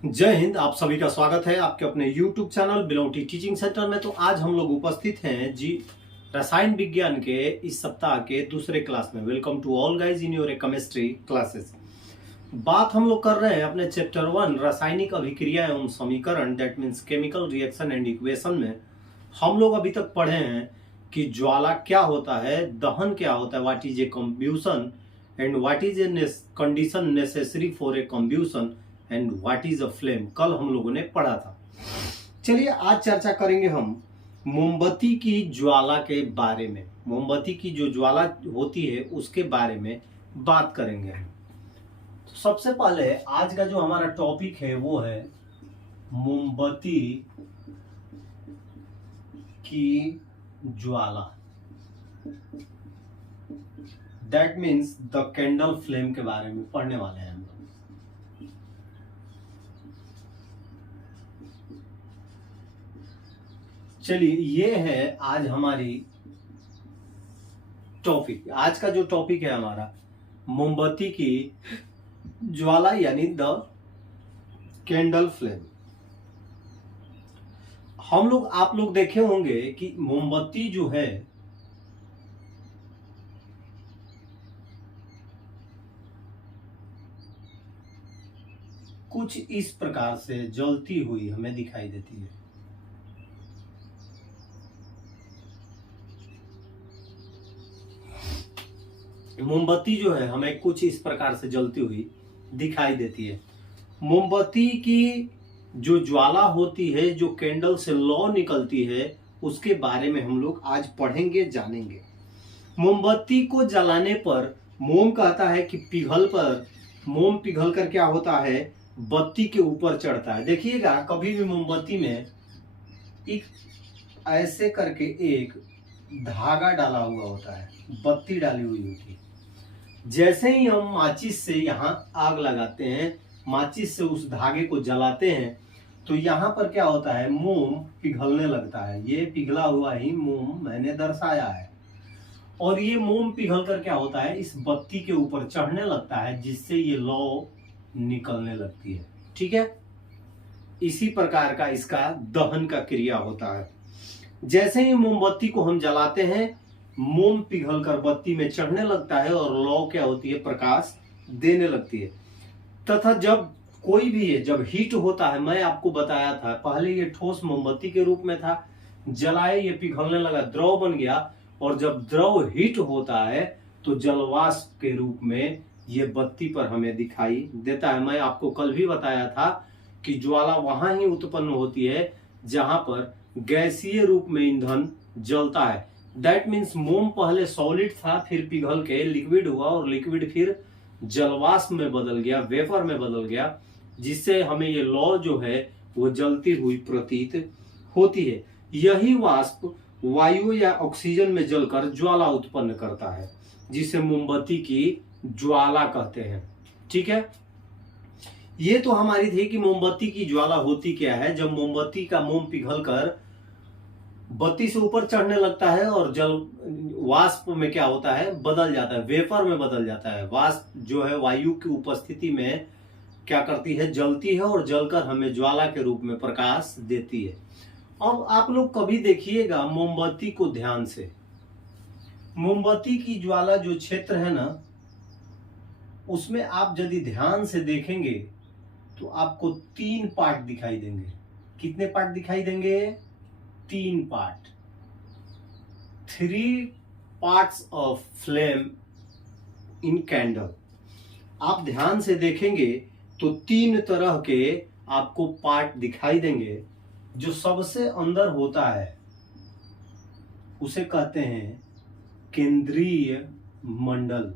जय हिंद। आप सभी का स्वागत है आपके अपने YouTube चैनल बिलोटी टीचिंग सेंटर में। तो आज हम लोग उपस्थित हैं जी रसायन विज्ञान के इस सप्ताह के दूसरे क्लास में। Welcome to all guys in your chemistry classes. बात हम लोग कर रहे हैं अपने चैप्टर 1 रासायनिक अभिक्रिया एवं समीकरण, that means chemical reaction and equation में हम लोग अभी तक पढ़े हैं कि ज्वाला क्या होता है, दहन क्या होता है, what is a combustion and what is a condition necessary for a combustion and what is a flame. कल हम लोगों ने पढ़ा था। चलिए आज चर्चा करेंगे हम मोमबत्ती की ज्वाला के बारे में। मोमबत्ती की जो ज्वाला होती है उसके बारे में बात करेंगे हम। तो सबसे पहले आज का जो हमारा टॉपिक है वो है मोमबत्ती की ज्वाला, that means the candle flame के बारे में पढ़ने वाले हैं हम लोग। चलिए ये है आज हमारी टॉपिक। आज का जो टॉपिक है हमारा मोमबत्ती की ज्वाला यानी द कैंडल फ्लेम। आप लोग देखे होंगे कि मोमबत्ती जो है कुछ इस प्रकार से जलती हुई हमें दिखाई देती है। मोमबत्ती जो है हमें कुछ इस प्रकार से जलती हुई दिखाई देती है। मोमबत्ती की जो ज्वाला होती है, जो कैंडल से लौ निकलती है, उसके बारे में हम लोग आज पढ़ेंगे, जानेंगे। मोमबत्ती को जलाने पर मोम कहता है कि मोम पिघल कर क्या होता है, बत्ती के ऊपर चढ़ता है। देखिएगा कभी भी मोमबत्ती में एक ऐसे करके एक धागा डाला हुआ होता है, बत्ती डाली हुई होती है। जैसे ही हम माचिस से यहाँ आग लगाते हैं, माचिस से उस धागे को जलाते हैं, तो यहाँ पर क्या होता है, मोम पिघलने लगता है। ये पिघला हुआ ही मोम मैंने दर्शाया है। और ये मोम पिघल कर क्या होता है, इस बत्ती के ऊपर चढ़ने लगता है, जिससे ये लौ निकलने लगती है। ठीक है, इसी प्रकार का इसका दहन का क्रिया होता है। जैसे ही मोमबत्ती को हम जलाते हैं, मोम पिघलकर बत्ती में चढ़ने लगता है और लौ क्या होती है, प्रकाश देने लगती है। तथा जब कोई भी है, जब हीट होता है, मैं आपको बताया था पहले ये ठोस मोमबत्ती के रूप में था, जलाए ये पिघलने लगा, द्रव बन गया, और जब द्रव हीट होता है तो जलवाष्प के रूप में ये बत्ती पर हमें दिखाई देता है। मैं आपको कल भी बताया था कि ज्वाला वहां ही उत्पन्न होती है जहां पर गैसीय रूप में ईंधन जलता है। दैट मीन्स मोम पहले सॉलिड था, फिर पिघल के लिक्विड हुआ, और लिक्विड फिर जलवाष्प में बदल गया, वेपर में बदल गया, जिससे हमें ये लौ जो है वो जलती हुई प्रतीत होती है। यही वाष्प वायु या ऑक्सीजन में जलकर ज्वाला उत्पन्न करता है, जिसे मोमबत्ती की ज्वाला कहते हैं। ठीक है, ये तो हमारी थी कि मोमबत्ती की ज्वाला होती क्या है। जब मोमबत्ती का मोम पिघलकर बत्ती से ऊपर चढ़ने लगता है और जल वाष्प में क्या होता है, बदल जाता है, वेपर में बदल जाता है। वाष्प जो है वायु की उपस्थिति में क्या करती है, जलती है, और जलकर हमें ज्वाला के रूप में प्रकाश देती है। अब आप लोग कभी देखिएगा मोमबत्ती को ध्यान से, मोमबत्ती की ज्वाला जो क्षेत्र है ना, उसमें आप यदि ध्यान से देखेंगे तो आपको 3 पार्ट दिखाई देंगे। कितने पार्ट दिखाई देंगे, 3 part. 3 parts of flame in candle. आप ध्यान से देखेंगे तो 3 तरह के आपको पार्ट दिखाई देंगे। जो सबसे अंदर होता है उसे कहते हैं केंद्रीय मंडल,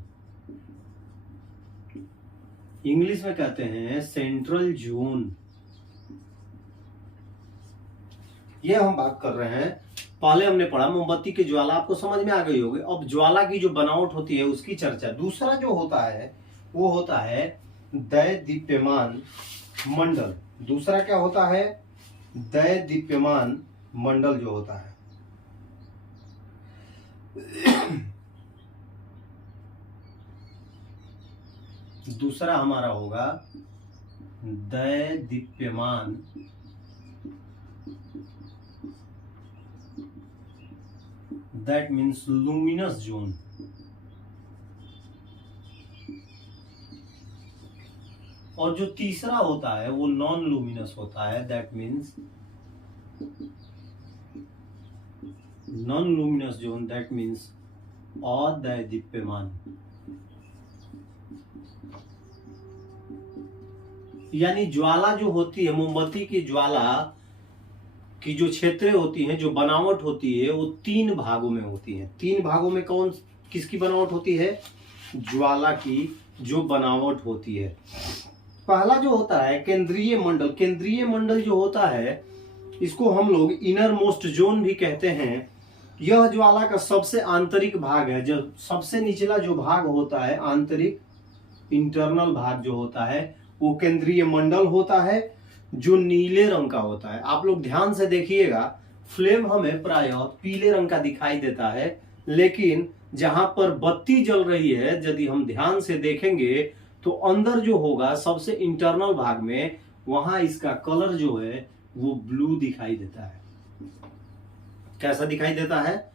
इंग्लिश में कहते हैं सेंट्रल जोन। ये हम बात कर रहे हैं। पहले हमने पढ़ा मोमबत्ती की ज्वाला, आपको समझ में आ गई होगी। अब ज्वाला की जो बनावट होती है उसकी चर्चा। दूसरा जो होता है वो होता है दैदीप्यमान मंडल। दूसरा क्या होता है, दैदीप्यमान मंडल जो होता है। दूसरा हमारा होगा दैदीप्यमान दैट मीन्स लुमिनस जोन। और जो तीसरा होता है वो नॉन लुमिनस होता है, that means non luminous zone, that means अदैदीप्यमान। यानी ज्वाला जो होती है, मोमबत्ती की ज्वाला की जो क्षेत्र होती हैं, जो बनावट होती है, वो 3 भागों में होती है। 3 भागों में कौन किसकी बनावट होती है? ज्वाला की जो बनावट होती है। पहला जो होता है केंद्रीय मंडल। केंद्रीय मंडल जो होता है इसको हम लोग इनर मोस्ट जोन भी कहते हैं। यह ज्वाला का सबसे आंतरिक भाग है। जो सबसे निचला जो भाग होता है, आंतरिक इंटरनल भाग जो होता है, वो केंद्रीय मंडल होता है, जो नीले रंग का होता है। आप लोग ध्यान से देखिएगा, फ्लेम हमें प्रायः पीले रंग का दिखाई देता है, लेकिन जहां पर बत्ती जल रही है, यदि हम ध्यान से देखेंगे तो अंदर जो होगा सबसे इंटरनल भाग में, वहां इसका कलर जो है वो ब्लू दिखाई देता है। कैसा दिखाई देता है?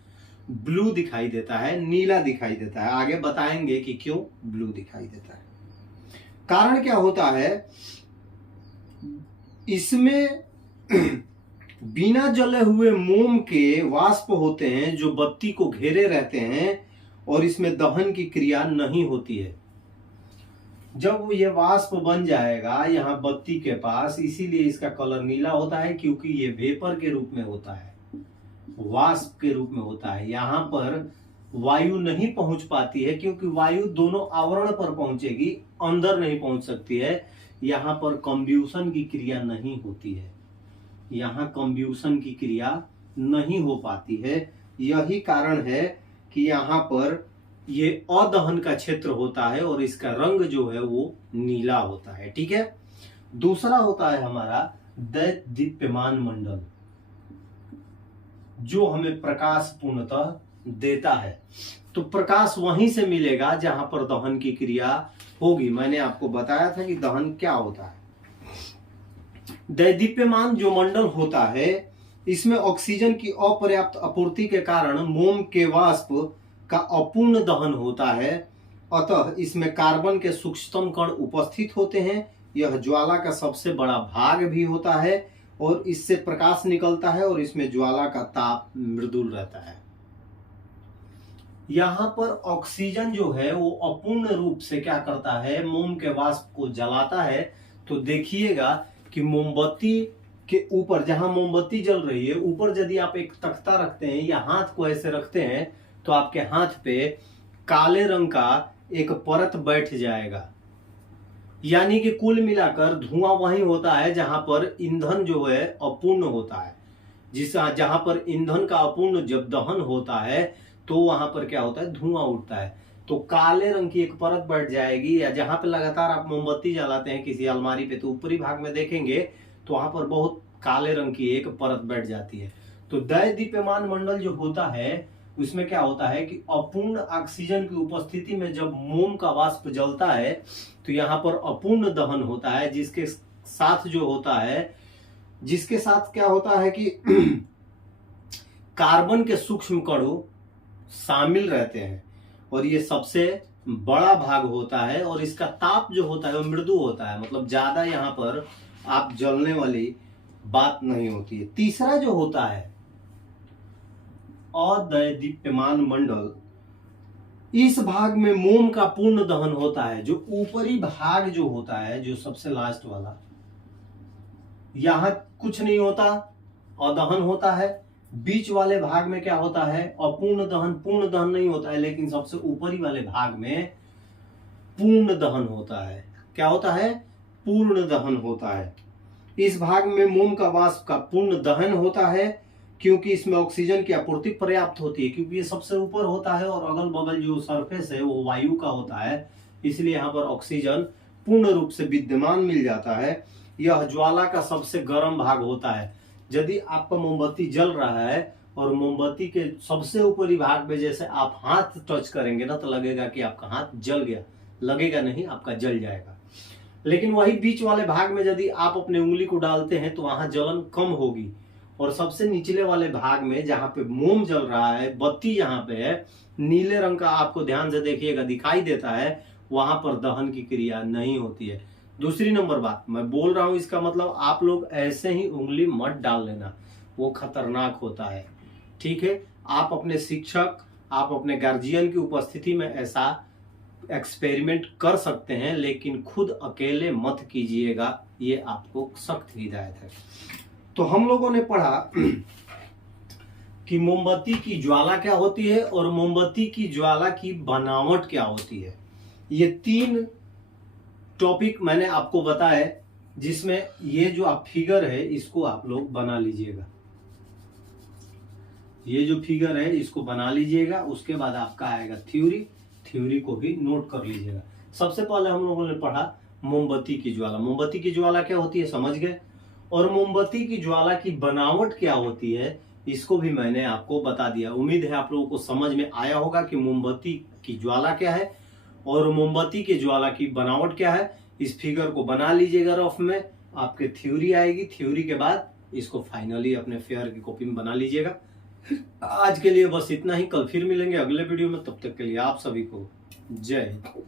ब्लू दिखाई देता है, नीला दिखाई देता है। आगे बताएंगे कि क्यों ब्लू दिखाई देता है। कारण क्या होता है? इसमें बिना जले हुए मोम के वाष्प होते हैं जो बत्ती को घेरे रहते हैं, और इसमें दहन की क्रिया नहीं होती है। जब ये वाष्प बन जाएगा यहाँ बत्ती के पास, इसीलिए इसका कलर नीला होता है, क्योंकि ये वेपर के रूप में होता है, वाष्प के रूप में होता है। यहाँ पर वायु नहीं पहुंच पाती है, क्योंकि वायु दोनों आवरण पर पहुंचेगी, अंदर नहीं पहुंच सकती है। यहाँ पर कंब्यूशन की क्रिया नहीं होती है, यहाँ कंब्यूशन की क्रिया नहीं हो पाती है। यही कारण है कि यहाँ पर ये अदहन का क्षेत्र होता है और इसका रंग जो है वो नीला होता है। ठीक है। दूसरा होता है हमारा दैदीप्यमान मंडल, जो हमें प्रकाश पूर्णतः देता है। तो प्रकाश वहीं से मिलेगा जहां पर दहन की क्रिया होगी। मैंने आपको बताया था कि दहन क्या होता है। दैदीप्यमान जो मंडल होता है, इसमें ऑक्सीजन की अपर्याप्त आपूर्ति के कारण मोम के वाष्प का अपूर्ण दहन होता है। अतः इसमें कार्बन के सूक्ष्मतम कण उपस्थित होते हैं। यह ज्वाला का सबसे बड़ा भाग भी होता है और इससे प्रकाश निकलता है, और इसमें ज्वाला का ताप मृदुल रहता है। यहाँ पर ऑक्सीजन जो है वो अपूर्ण रूप से क्या करता है? मोम के वाष्प को जलाता है। तो देखिएगा कि मोमबत्ती के ऊपर, जहां मोमबत्ती जल रही है, ऊपर यदि आप एक तख्ता रखते हैं या हाथ को ऐसे रखते हैं, तो आपके हाथ पे काले रंग का एक परत बैठ जाएगा। यानी कि कुल मिलाकर धुआं वहीं होता है जहां पर ईंधन जो है अपूर्ण होता है। जहां पर ईंधन का अपूर्ण जब दहन होता है, तो वहां पर क्या होता है? धुआं उठता है। तो काले रंग की एक परत बैठ जाएगी। या जहां पर लगातार आप मोमबत्ती जलाते हैं किसी अलमारी पे, तो ऊपरी भाग में देखेंगे तो वहां पर बहुत काले रंग की एक परत बैठ जाती है। तो दैदीप्यमान मंडल जो होता है, उसमें क्या होता है कि अपूर्ण ऑक्सीजन की उपस्थिति में जब मोम का वाष्प जलता है, तो यहाँ पर अपूर्ण दहन होता है, जिसके साथ जो होता है, जिसके साथ क्या होता है कि कार्बन के सूक्ष्म कणों शामिल रहते हैं, और ये सबसे बड़ा भाग होता है। और इसका ताप जो होता है वो मृदु होता है, मतलब ज्यादा यहाँ पर आप जलने वाली बात नहीं होती है। तीसरा जो होता है अदैदीप्यमान मंडल, इस भाग में मोम का पूर्ण दहन होता है। जो ऊपरी भाग जो होता है, जो सबसे लास्ट वाला, यहां कुछ नहीं होता, अदहन होता है। बीच वाले भाग में क्या होता है? अपूर्ण दहन। पूर्ण दहन नहीं होता है, लेकिन सबसे ऊपरी वाले भाग में पूर्ण दहन होता है। क्या होता है? पूर्ण दहन होता है। इस भाग में मोम का वाष्प का पूर्ण दहन होता है, क्योंकि इसमें ऑक्सीजन की आपूर्ति पर्याप्त होती है, क्योंकि ये सबसे ऊपर होता है और अगल बगल जो सरफेस है वो वायु का होता है, इसलिए यहाँ पर ऑक्सीजन पूर्ण रूप से विद्यमान मिल जाता है। यह ज्वाला का सबसे गर्म भाग होता है। यदि आपका मोमबत्ती जल रहा है और मोमबत्ती के सबसे ऊपरी भाग में जैसे आप हाथ टच करेंगे ना, तो लगेगा कि आपका हाथ जल गया, लगेगा नहीं, आपका जल जाएगा। लेकिन वही बीच वाले भाग में यदि आप अपने उंगली को डालते हैं तो वहां जलन कम होगी, और सबसे निचले वाले भाग में जहां पे मोम जल रहा है, बत्ती जहां पे है, नीले रंग का आपको ध्यान से देखिएगा दिखाई देता है, वहां पर दहन की क्रिया नहीं होती है। दूसरी नंबर बात मैं बोल रहा हूं, इसका मतलब आप लोग ऐसे ही उंगली मत डाल लेना, वो खतरनाक होता है। ठीक है, आप अपने शिक्षक, आप अपने गार्जियन की उपस्थिति में ऐसा एक्सपेरिमेंट कर सकते हैं, लेकिन खुद अकेले मत कीजिएगा, ये आपको सख्त हिदायत है। तो हम लोगों ने पढ़ा कि मोमबत्ती की ज्वाला क्या होती है और मोमबत्ती की ज्वाला की बनावट क्या होती है। ये 3 टॉपिक मैंने आपको बताया, जिसमें ये जो आप फिगर है इसको आप लोग बना लीजिएगा, ये जो फिगर है इसको बना लीजिएगा। उसके बाद आपका आएगा थ्योरी, थ्योरी को भी नोट कर लीजिएगा। सबसे पहले हम लोगों ने पढ़ा मोमबत्ती की ज्वाला। मोमबत्ती की ज्वाला क्या होती है समझ गए, और मोमबत्ती की ज्वाला की बनावट क्या होती है इसको भी मैंने आपको बता दिया। उम्मीद है आप लोगों को समझ में आया होगा कि मोमबत्ती की ज्वाला क्या है और मोमबत्ती की ज्वाला की बनावट क्या है। इस फिगर को बना लीजिएगा रफ में, आपके थ्योरी आएगी, थ्योरी के बाद इसको फाइनली अपने फेयर की कॉपी में बना लीजिएगा। आज के लिए बस इतना ही, कल फिर मिलेंगे अगले वीडियो में, तब तक के लिए आप सभी को जय हिंद।